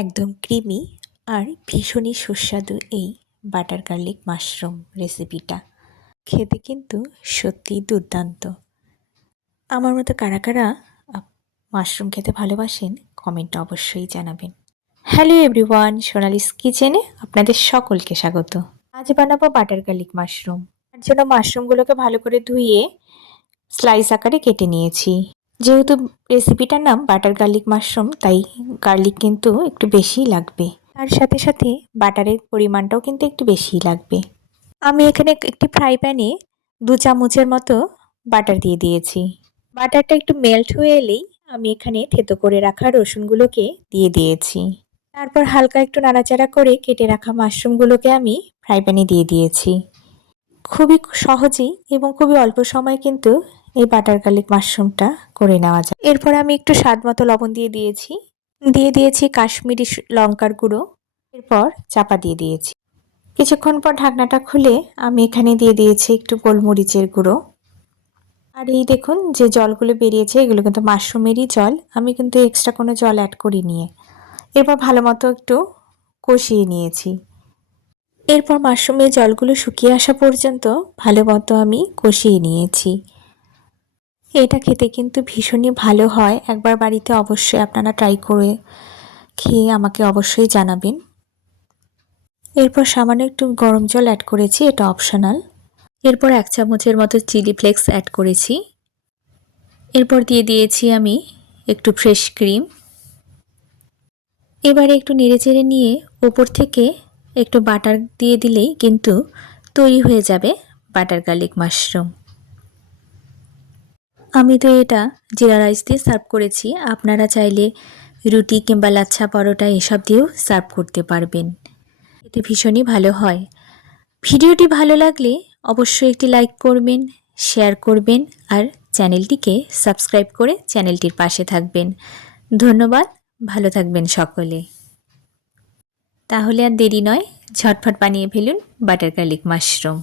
একদম ক্রিমি আর ভীষণই সুস্বাদু এই বাটার গার্লিক মাশরুম রেসিপিটা খেতে কিন্তু সত্যিই দুর্দান্ত। আমার মতো কারা কারা মাশরুম খেতে ভালোবাসেন কমেন্টে অবশ্যই জানাবেন। হ্যালো এভরিওয়ান, সোনালিস কিচেনে আপনাদের সকলকে স্বাগত। আজ বানাবো বাটার গার্লিক মাশরুম। তার জন্য মাশরুমগুলোকে ভালো করে ধুয়ে স্লাইস আকারে কেটে নিয়েছি। যেহেতু রেসিপিটার নাম বাটার গার্লিক মাশরুম, তাই গার্লিক কিন্তু একটু বেশিই লাগবে। তার সাথে সাথে বাটারের পরিমাণটাও কিন্তু একটু বেশিই লাগবে। আমি এখানে একটি ফ্রাই প্যানে 2 চামচের মতো বাটার দিয়ে দিয়েছি। বাটারটা একটু মেল্ট হয়ে এলেই আমি এখানে থেতো করে রাখা রসুনগুলোকে দিয়ে দিয়েছি। তারপর হালকা একটু নাড়াচাড়া করে কেটে রাখা মাশরুমগুলোকে আমি ফ্রাই প্যানে দিয়ে দিয়েছি। খুবই সহজেই এবং খুবই অল্প সময়ে কিন্তু এই বাটার গার্লিক মাশরুমটা করে নেওয়া যায়। এরপর আমি একটু স্বাদ মতো লবণ দিয়ে দিয়েছি কাশ্মীরি লঙ্কার গুঁড়ো। এরপর চাপা দিয়ে দিয়েছি। কিছুক্ষণ পর ঢাকনাটা খুলে আমি এখানে দিয়ে দিয়েছি একটু গোলমরিচের গুঁড়ো। আর এই দেখুন যে জলগুলো বেরিয়েছে এগুলো কিন্তু মাশরুমেরই জল, আমি কিন্তু এক্সট্রা কোনো জল অ্যাড করিনি। এরপর ভালো মতো একটু কষিয়ে নিয়েছি। এরপর মাশরুমের জলগুলো শুকিয়ে আসা পর্যন্ত ভালো মতো আমি কষিয়ে নিয়েছি। এটা খেতে কিন্তু ভীষণই ভালো হয়, একবার বাড়িতে অবশ্যই আপনারা ট্রাই করে খেয়ে আমাকে অবশ্যই জানাবেন। এরপর সামান্য একটু গরম জল অ্যাড করেছি, এটা অপশনাল। এরপর 1 চামচের মতো চিলি ফ্লেক্স অ্যাড করেছি। এরপর দিয়ে দিয়েছি আমি একটু ফ্রেশ ক্রিম। এবারে একটু নেড়েচেড়ে নিয়ে ওপর থেকে একটু বাটার দিয়ে দিলেই কিন্তু তৈরি হয়ে যাবে বাটার গার্লিক মাশরুম। আমি তো এটা জিরা রাইস দিয়ে সার্ভ করেছি, আপনারা চাইলে রুটি কিংবা লাচ্ছা পরোটা এসব দিয়েও সার্ভ করতে পারবেন। এতে ভীষণই ভালো হয়। ভিডিওটি ভালো লাগলে অবশ্যই একটি লাইক করবেন, শেয়ার করবেন আর চ্যানেলটিকে সাবস্ক্রাইব করে চ্যানেলটির পাশে থাকবেন। ধন্যবাদ, ভালো থাকবেন সকলে। তাহলে আর দেরি নয়, ঝটফট বানিয়ে ফেলুন বাটার গার্লিক মাশরুম।